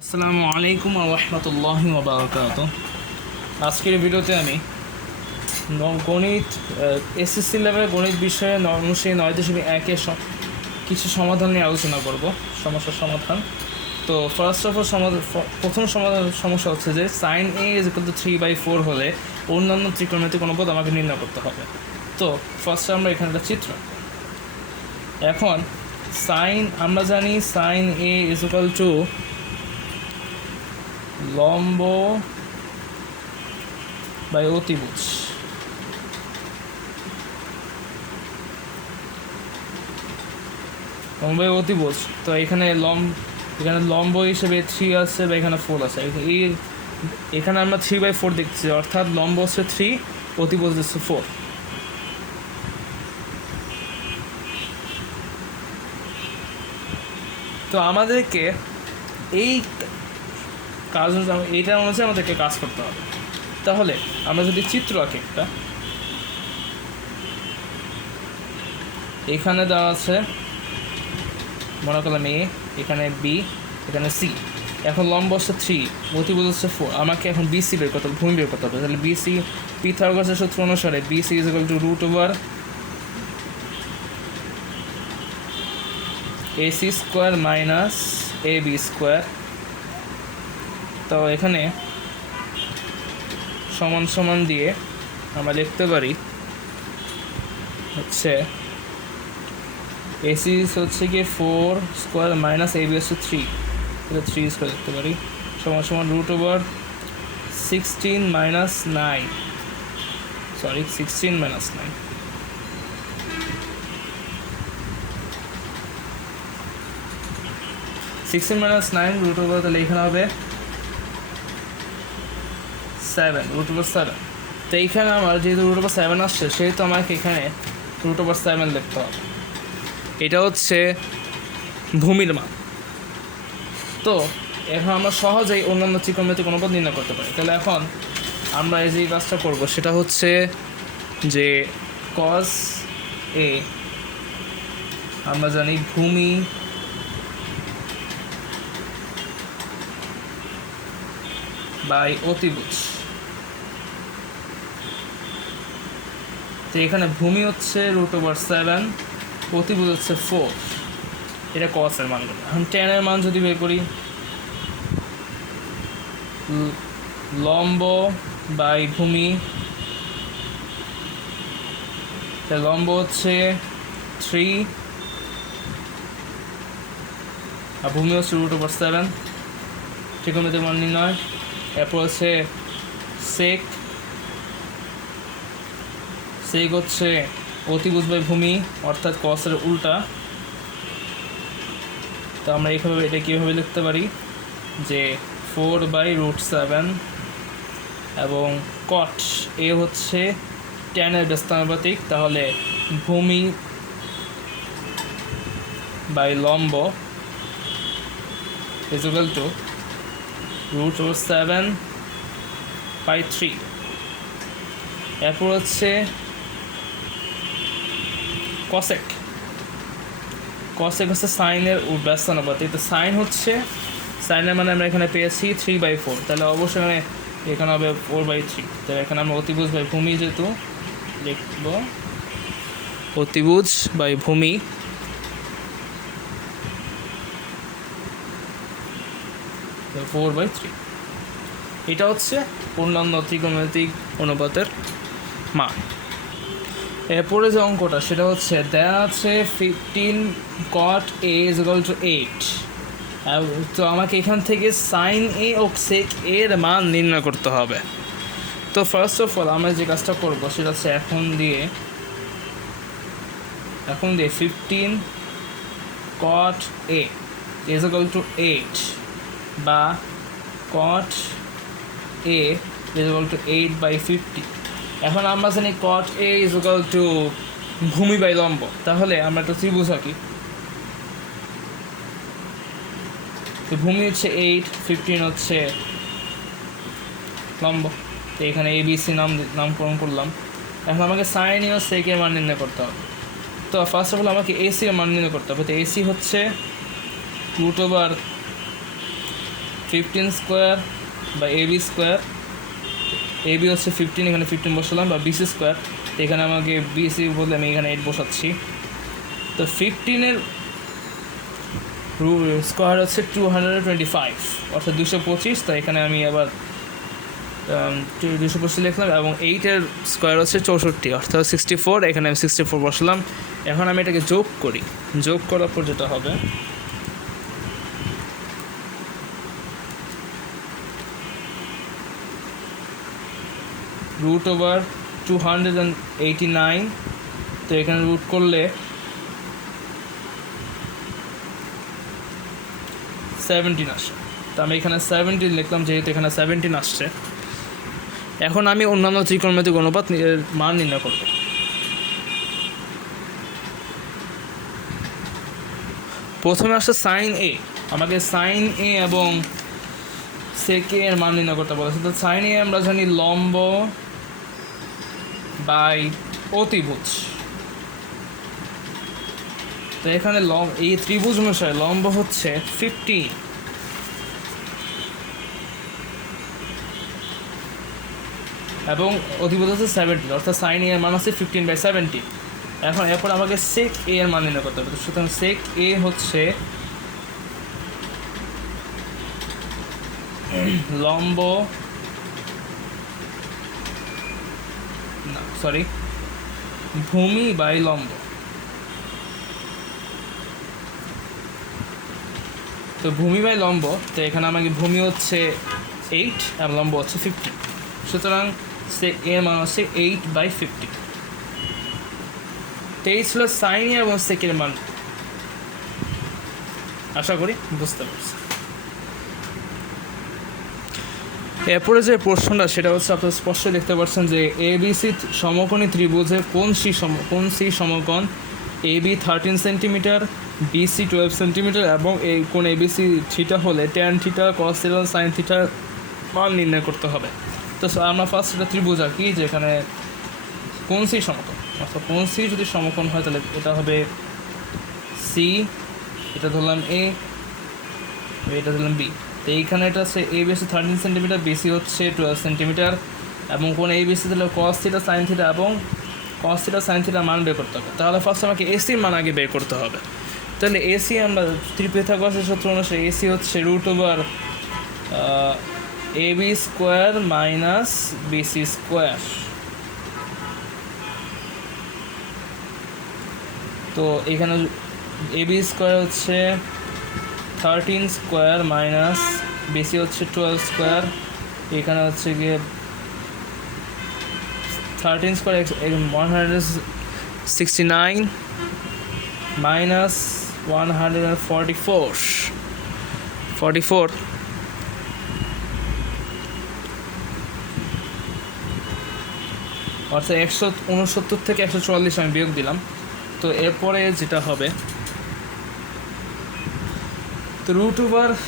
আসসালামু আলাইকুম রহমতুল্লাহি ওয়া আজকের ভিডিওতে আমি গণিত এসএসসি লেভেলের গণিত বিষয়ে অনুশীলনী 9.1-এর কিছু সমাধান নিয়ে আলোচনা করব, সমস্যার সমাধান। তো ফার্স্ট অফ অল প্রথম সমস্যা হচ্ছে যে sine A is equal to 3/4 হলে অন্যান্য ত্রিকোণমিতিক অনুপাত আমাকে নির্ণয় করতে হবে। তো ফার্স্টে আমরা এখানে একটা চিত্র, এখন সাইন আমরা জানি sine A is equal to লম্ব বাই অতিভুজ। লম্ব বাই অতিভুজ, তো এখানে লম্ব হিসেবে 3 আছে বা এখানে 4 আছে। এখানে আমরা 3/4 দেখছি, অর্থাৎ লম্ব হচ্ছে 3, অতিভুজ হচ্ছে 4। তো আমাদেরকে এই কাজ এইটা অনুযায়ী আমাদেরকে কাজ করতে হবে। তাহলে আমরা যদি চিত্র আঁকি একটা, এখানে দেওয়া আছে মনে করলাম এ, এখানে বি, এখানে সি। এখন লম্ব হচ্ছে 3, অতিভুজ হচ্ছে 4। আমাকে এখন বিসি বের করতে হবে, ভূমি বের করতে হবে। তাহলে বিসি পিথাগোরাসের সূত্র অনুসারে BC is equal two √/(AC² - AB²) তো এখানে সমান সমান দিয়ে আমরা লিখতে পারি হচ্ছে AC হচ্ছে কি 4² - AB হচ্ছে 3, এটা 3² লিখতে পারি, সমান সমান √/(16 - 9) 16 - 9। তাহলে এখানে হবে 7, √/7। তো এইখানে আমার যেহেতু √/7 আসছে, সেহেতু আমাকে এখানে √/7 লিখতে হবে। এটা হচ্ছে ভূমির মান। তো এখন আমরা সহজেই অন্যান্য ত্রিকোণমিতিক অনুপাত নির্ণয় করতে পারি। তাহলে এখন আমরা এই যে কাজটা করব সেটা হচ্ছে যে cos A আমরা জানি ভূমি বাই অতিভুজ। তো এখানে ভূমি হচ্ছে √/7, অতিভুজ হচ্ছে 4, এটা cos এর মানগুলো। এখন tan এর মান যদি বের করি, লম্ব বাই ভূমি, লম্ব হচ্ছে 3 আর ভূমি হচ্ছে √/7, ত্রিকোণমিতিক মান নির্ণয়। এরপর হচ্ছে সেক হচ্ছে অতিভুজ বাই ভূমি, অর্থাৎ cos এর উল্টা। তো আমরা এটা কীভাবে লিখতে পারি যে 4/√7 এবং cot এ হচ্ছে tan এর ব্যস্তানুপাতিক, তাহলে ভূমি বাই লম্ব ইজ ইকুয়াল টু √7/3। এরপর হচ্ছে কসেক হচ্ছে সাইনের ব্যস্তানুপাতিক। তো সাইনের মানে আমরা এখানে পেয়েছি 3/4, তাহলে অবশ্যই এখানে হবে 4/3। তাহলে এখানে আমরা অতিভুজ বাই ভূমি যেহেতু লিখব, অতিভুজ বাই ভূমি তো 4/3। এটা হচ্ছে অন্যান্য ত্রিকোণমিতিক অনুপাতের মান। এরপরে যে অঙ্কটা সেটা হচ্ছে দেওয়া আছে 15 cot A is equal to 8। তো আমাকে এখান থেকে সাইন এ ও সেক এর মান নির্ণয় করতে হবে। তো ফার্স্ট অফ অল আমরা যে কাজটা করব সেটা হচ্ছে এখন দিয়ে 15 cot A is equal to 8 বা cot A is equal to 8/50। এখন আমরা জানি cot A is equal to ভূমি বাই লম্ব, তাহলে আমরা একটা ত্রিভুজ আঁকি। তো ভূমি হচ্ছে 8, 15 হচ্ছে লম্ব। তো এখানে ABC নামকরণ করলাম। এখন আমাকে সাইন ও সেকের মান নির্ণয় করতে হবে। তো ফার্স্ট অফ অল আমাকে AC এর মান নির্ণয় করতে হবে। তো AC হচ্ছে √/7 15 স্কোয়ার বা এবি স্কোয়ার, এবি হচ্ছে 15, এখানে 15 বসালাম, বা বিসি স্কোয়ার, এখানে আমাকে বিসি বলতে আমি এখানে 8 বসাচ্ছি। তো 15-এর স্কোয়ার হচ্ছে 225, অর্থাৎ 225। তো এখানে আমি আবার 225 লিখলাম, এবং 8-এর স্কোয়ার হচ্ছে 64, অর্থাৎ 64, এখানে আমি 64 বসালাম। এখন আমি এটাকে যোগ করি, যোগ করার পর যেটা হবে √289, তো এখানে রুট করলে 17 আসে। তো আমি এখানে 17 লিখলাম, যেহেতু এখানে 17 আসছে। এখন আমি অন্যান্য ত্রিকোণমিতিক অনুপাত মান নির্ণয় করব। প্রথমে আসছে সাইন এ, আমাকে সাইন এ এবং সেক এর মান নির্ণয় করতে বলেছে। তো সাইন এ আমরা জানি লম্ব বাই অতিভুজ। তো এখানে এই ত্রিভুজ অনুসারে লম্ব হচ্ছে 15 এবং অতিভুজ হচ্ছে 17, অর্থাৎ সাইন এ এর মান আছে 15/17। এখন এরপর আমাকে সেক এ এর মান নির্ণয় করতে হবে। সুতরাং সেক এ হচ্ছে লম্ব ভূমি বাই লম্ব। তো ভূমি বাই লম্ব, তো এখানে আমাকে ভূমি হচ্ছে 8 এবং লম্ব হচ্ছে 15, সুতরাং সেক এর মান হচ্ছে 8/50। তো এই ছিল সাইন এবং সেকের মান। আশা করি বুঝতে পারছি। এরপরে যে প্রশ্নটা সেটা হচ্ছে, আপনারা স্পষ্ট দেখতে পাচ্ছেন যে এবিসি সমকোণী ত্রিভুজের কোন সি সমকোণ এবি 13 সেন্টিমিটার, বিসি 12 সেন্টিমিটার, এবং এই কোণ এবিসি থিটা হলে tan theta, cos theta, sine থিটার মান নির্ণয় করতে হবে। তো আমরা ফার্স্ট এটা ত্রিভুজ আঁকি, যেখানে কোন সি সমকোণ, অর্থাৎ কোন সি যদি সমকোণ হয় তাহলে এটা হবে সি, এটা ধরলাম এ, এটা ধরলাম বি। তো এইখানে এটা হচ্ছে এ বি হচ্ছে 13 সেন্টিমিটার, বিসি হচ্ছে 12 সেন্টিমিটার, এবং কোন এ বিসি তাহলে কস থিটা, সাইন থিটা, এবং কস থিটা, সাইন থিটার মান বের করতে হবে। তাহলে ফার্স্ট আমাকে এসির মান আগে বের করতে হবে। তাহলে এসি আমরা ত্রিপিথাগোরাসের সূত্র অনুসারে এসি হচ্ছে √/, A B square minus BC square. তো এখানে এ বি স্কোয়ার হচ্ছে 13 স্কোয়ার মাইনাস বিসি হচ্ছে 12 স্কোয়ার, এখানে হচ্ছে গিয়ে 13 স্কোয়ার 169 মাইনাস 144 অর্থাৎ 169 থেকে 144 আমি বিয়োগ দিলাম। তো এরপরে যেটা হবে, তো √/,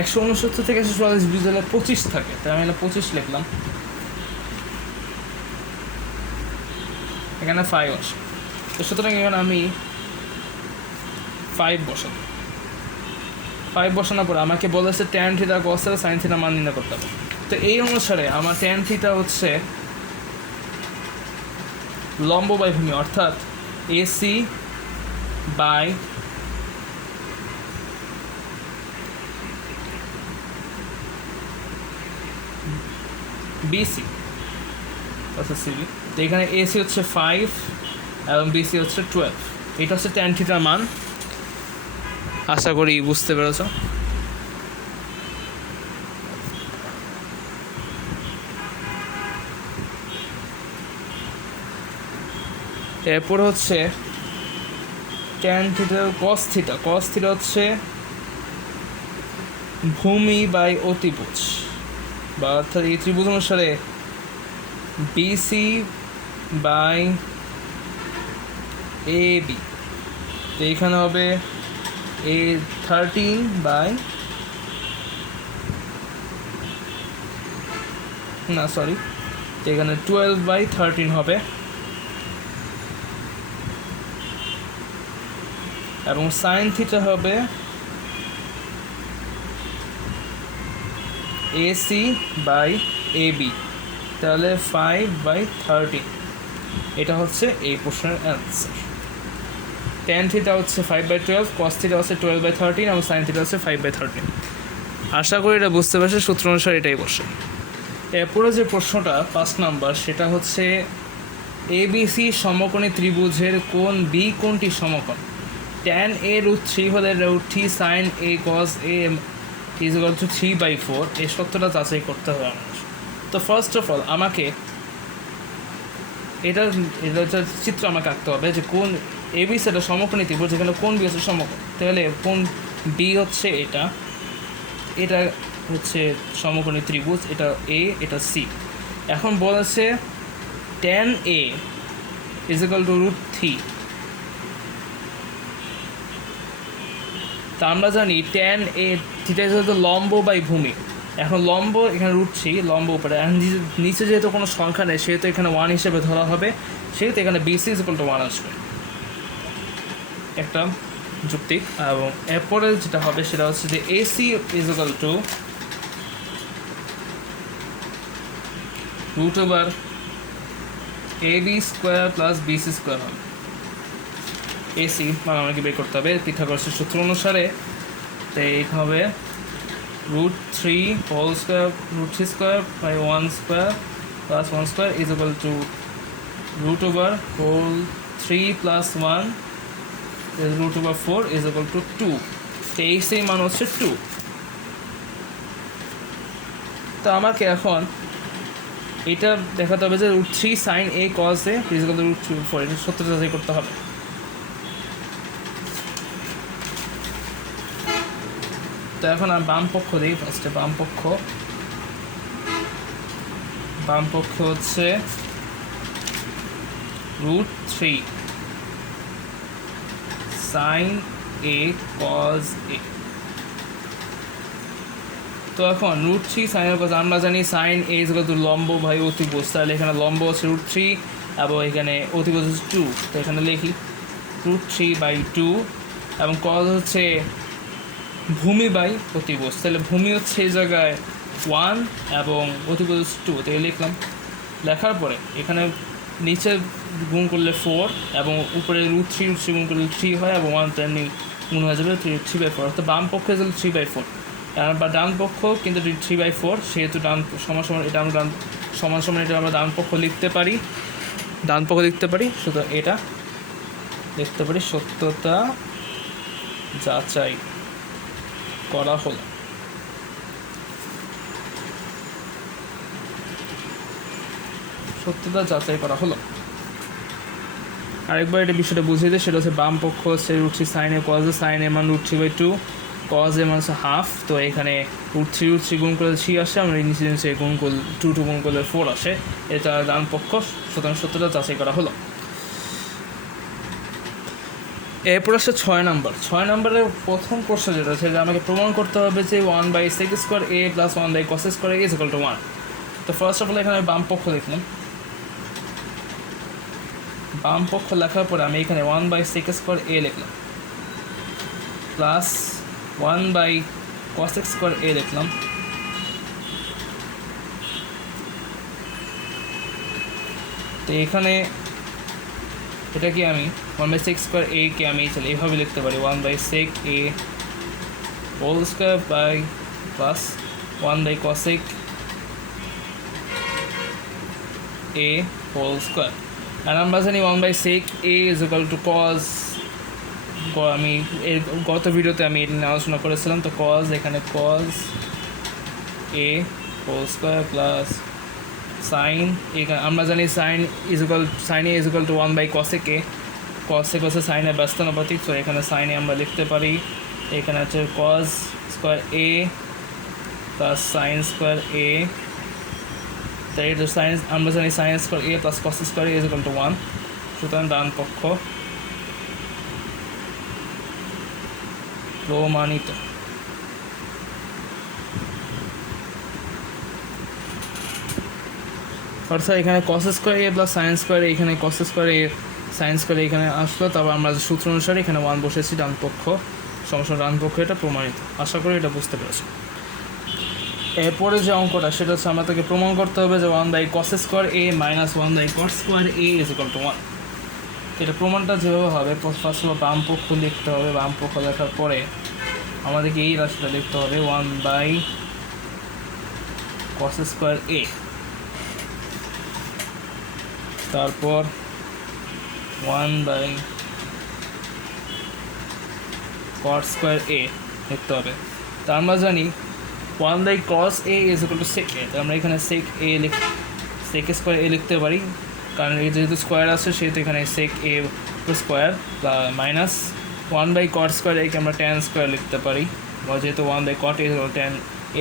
169 থেকে 144 বিয়োগ দিলে 25 থাকে, তাই আমি 25 লিখলাম। এখানে 5 আসে, তো সুতরাং এখানে আমি 5 বসাবো। 5 বসানোর পর আমাকে বলেছে tan theta, cos theta, sine theta মান নির্ণয় করতে হবে। তো এই অনুসারে আমার ট্যান থিটা হচ্ছে লম্ব বাই ভূমি, অর্থাৎ এসি বাই বিসি, অর্থাৎ সিবি। তো এখানে এসি হচ্ছে 5 এবং বিসি হচ্ছে 12, এটা হচ্ছে ট্যান থিটার মান। আশা করি বুঝতে পেরেছ। এরপর হচ্ছে ট্যান থিটার কস থিটা। কস থিটা হচ্ছে ভূমি বাই অতিভুজ, বা অর্থাৎ এই ত্রিভুজ অনুসারে বিসি বাই এ বি। তো এখানে হবে এ 13 বাই এখানে 12/13 হবে, এবং সাইন থিটা হবে এসি বাই এবি, তাহলে 5/13। এটা হচ্ছে এই প্রশ্নের অ্যান্সার। tan থিটা হচ্ছে 5/12, cos থিটা হচ্ছে 12/13 এবং sin থিটা হচ্ছে 5/13। আশা করি এটা বুঝতে পারছে, সূত্র অনুসারে এটাই বসে। এরপরে যে প্রশ্নটা 5 নাম্বার, সেটা হচ্ছে এবিসি সমকোণী ত্রিভুজের কোণ বি কোণটি সমকোণ। tan a √3 হলে √3 sin a cos a is equal to 3/4। এই সত্যটা যাচাই করতে হবে আমাদের। তো ফার্স্ট অফ অল আমাকে এটা চিত্র আমাকে আঁকতে হবে যে কোন এবিসি এটা সমকোণী ত্রিভুজ, যেখানে কোন বি হচ্ছে সমকোণ। তাহলে কোন বি হচ্ছে এটা, এটা হচ্ছে সমকোণী ত্রিভুজ, এটা এ, এটা সি। এখন বলেছে tan a is equal two √3। তা আমরা জানি tan a থিটা ইজ হচ্ছে লম্ব বাই ভূমি। এখন লম্ব এখানে √3, লম্ব উপরে, এখন নিচে যেহেতু কোনো সংখ্যা নেই সেহেতু এখানে 1 হিসেবে ধরা হবে, সেহেতু এখানে বিসি ইজ ইকুয়াল টু 1 আসবে, একটা যুক্তিক। এবং এরপরে যেটা হবে সেটা হচ্ছে যে AC is equal to √ab² plus BC square হবে। এসি মানে আমাকে বের করতে হবে পিথাগোরাসের সূত্র অনুসারে। তো এই হবে √3² by 1² plus 1² is equal to √3 plus 1 is √4 is equal to 2। তো এই সেই মান হচ্ছে 2। তো আমাকে এখন এটা দেখাতে হবে যে √3 sin a cos a is equal to √4, এটা সত্যতা যাচাই করতে হবে। তো এখন আমি বাম পক্ষ দিই ফার্স্টে। বাম পক্ষ হচ্ছে √3 sin a cos a। তো এখন √3 sin a cos, আমরা জানি sin a is equal to লম্ব বাই অতিভুজ, তাহলে এখানে লম্ব হচ্ছে √3 এবং এখানে অতিভুজ হচ্ছে 2। তো এখানে লিখি √3/2 এবং cos হচ্ছে ভূমি বাই অতিভুজ, তাহলে ভূমি হচ্ছে এই জায়গায় 1 এবং অতিভুজ 2। তো এই লিখলাম। লেখার পরে এখানে নিচে গুণ করলে 4 এবং উপরে √3 গুণ করলে 3 হয় এবং 1 তেমনি গুণ হয়ে যাবে 3/4। অর্থাৎ বাম পক্ষে যাবে 3/4 বা ডান পক্ষ কিন্তু 3/4, সেহেতু ডান সমান এটা আমরা সমান এটা আমরা ডান পক্ষ লিখতে পারি। সুতরাং এটা লিখতে পারি সত্যতা যাচাই করা হলো। সত্যতা যাচাই করা হলো। আরেকবার এটা বিষয়টা বুঝিয়ে দেয়, সেটা হচ্ছে বাম পক্ষ হচ্ছে √3 sin a cos a, sin a মান √3/2, cos a মান হচ্ছে হাফ। তো এখানে √3 গুণ করলে 3 আসে, আমরা নিচে গুণ করলে 2 গুণ করলে 4 আসে, এটা ডান পক্ষ। সুতরাং সত্যতা যাচাই করা হলো। এরপর আসছে 6 নম্বরের প্রথম প্রশ্ন যেটা আছে যে আমাকে প্রমাণ করতে হবে যে 1/sec² a plus 1/cos² a is equal two 1। তো ফার্স্ট অফ অল এখানে বাম পক্ষ লিখলাম। বাম পক্ষ লেখার পরে আমি এখানে 1/sec² a লিখলাম প্লাস 1/cos² a লিখলাম। তো এখানে এটা কি আমি 1/sec² a কে আমি এইভাবে লিখতে পারি 1/sec a whole square by plus 1/cosec a whole square. আর আমরা জানি 1/sec a is equal to cos, আমি এর গত ভিডিওতে আমি এটা নিয়ে আলোচনা করেছিলাম। তো cos, এখানে cos a whole square plus sine, এখানে আমরা জানি sine a is equal to 1/cosec a। cosec হচ্ছে সাইনের ব্যস্তানুপাতিক, তো এখানে সাইনে আমরা লিখতে পারি এখানে হচ্ছে cos square a plus sine square a। তাই এটা সাইন, আমরা জানি sine square a plus cos square a is equal two 1। সুতরাং ডান পক্ষ প্রমাণিত। অর্থাৎ এখানে cos square a plus sine square, এখানে cos square a sine square এখানে আসলো, তারপর আমরা সূত্র অনুসারে এখানে 1 বসেছি ডান পক্ষ, সমস্যা ডান পক্ষ, এটা প্রমাণিত। আশা করি এটা বুঝতে পেরেছি। এরপরে যে অঙ্কটা সেটা হচ্ছে আমাদেরকে প্রমাণ করতে হবে যে 1/cos² a minus 1/cot² a is equal two 1। এটা প্রমাণটা যেভাবে হবে, ফার্স্ট অফ বাম পক্ষ লিখতে হবে, বাম পক্ষ লেখার পরে আমাদেরকে এই রাশিটা লিখতে হবে 1/cos² a, তারপর 1/cot² a লিখতে হবে। তা আমরা জানি 1/cos a is equal two sec a, তো আমরা এখানে sec² a লিখতে পারি, কারণ এই যেহেতু স্কোয়ার আছে সেহেতু এখানে sec a square minus 1/cot² a কে আমরা tan² লিখতে পারি, বা যেহেতু 1/cot a tan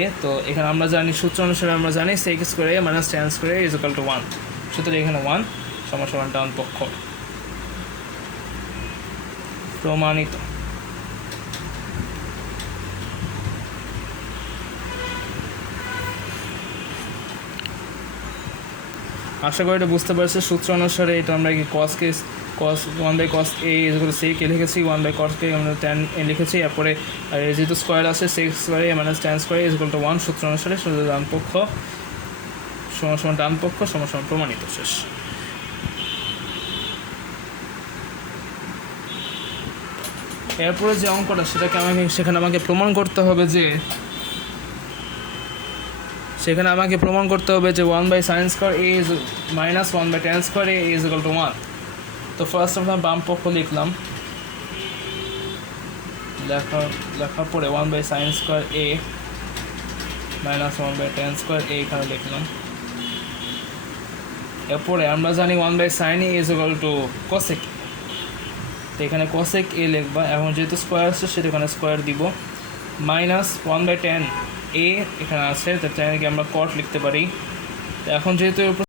a, তো এখানে আমরা জানি সূত্র অনুসারে আমরা জানি sec² a minus tan² a is equal two 1, সুতরাং এখানে 1 সমান ডান পক্ষ প্রমাণিত। আশা করি এটা বুঝতে পারছে। সূত্র অনুসারে এটা আমরা কি cos 1/cos a is equal two sec a লিখেছি, 1/cos a আমরা tan a লিখেছি, এরপরে আর যেহেতু স্কোয়ার আছে sec² a minus tan² a is equal two 1, সূত্র অনুসারে শুধু ডান পক্ষ সমান ডান পক্ষ সমান প্রমাণিত। শেষ। এরপরে যে অঙ্কটা সেখানে আমাকে প্রমাণ করতে হবে যে 1/sin² a is minus 1/tan² a is equal two 1। তো ফার্স্ট আমরা বাম পক্ষ লিখলাম, লেখার পরে 1/sin² a minus 1/tan² a এখানে লিখলাম। এরপরে আমরা জানি 1/sin a is equal two cosec, তো এখানে cosec a লিখবা, এখন যেহেতু স্কোয়ার আছে সেটা এখানে স্কোয়ার দিব, মাইনাস 1/tan a এখানে আছে, তো tan কে আমরা cot লিখতে পারি। তো এখন যেহেতু